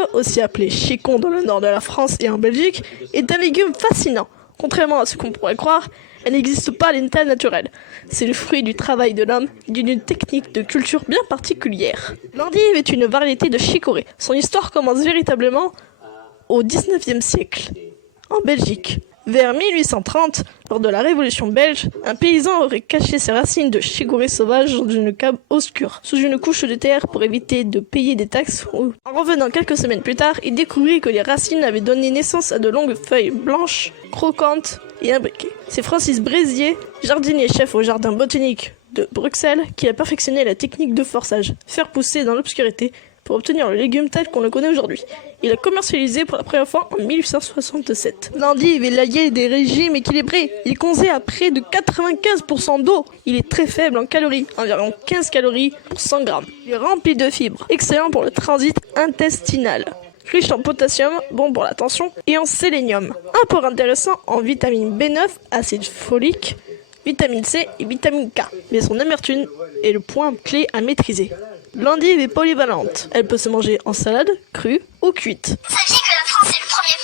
L'endive, aussi appelée chicon dans le nord de la France et en Belgique, est un légume fascinant. Contrairement à ce qu'on pourrait croire, elle n'existe pas à l'état naturel. C'est le fruit du travail de l'homme et d'une technique de culture bien particulière. L'endive est une variété de chicorée. Son histoire commence véritablement au XIXe siècle, en Belgique. Vers 1830, lors de la Révolution belge, un paysan aurait caché ses racines de chicorée sauvage dans une cave obscure, sous une couche de terre pour éviter de payer des taxes. En revenant quelques semaines plus tard, il découvrit que les racines avaient donné naissance à de longues feuilles blanches, croquantes et imbriquées. C'est Francis Brézier, jardinier-chef au jardin botanique de Bruxelles, qui a perfectionné la technique de forçage, faire pousser dans l'obscurité, pour obtenir le légume tel qu'on le connaît aujourd'hui. Il a commercialisé pour la première fois en 1867. L'endive est l'allié des régimes équilibrés. Il contient à près de 95% d'eau. Il est très faible en calories, environ 15 calories pour 100 grammes. Il est rempli de fibres, excellent pour le transit intestinal. Riche en potassium, bon pour la tension, et en sélénium. Apport intéressant en vitamine B9, acide folique, vitamine C et vitamine K. Mais son amertume est le point clé à maîtriser. L'endive est polyvalente. Elle peut se manger en salade, crue ou cuite. Saviez que la France est le premier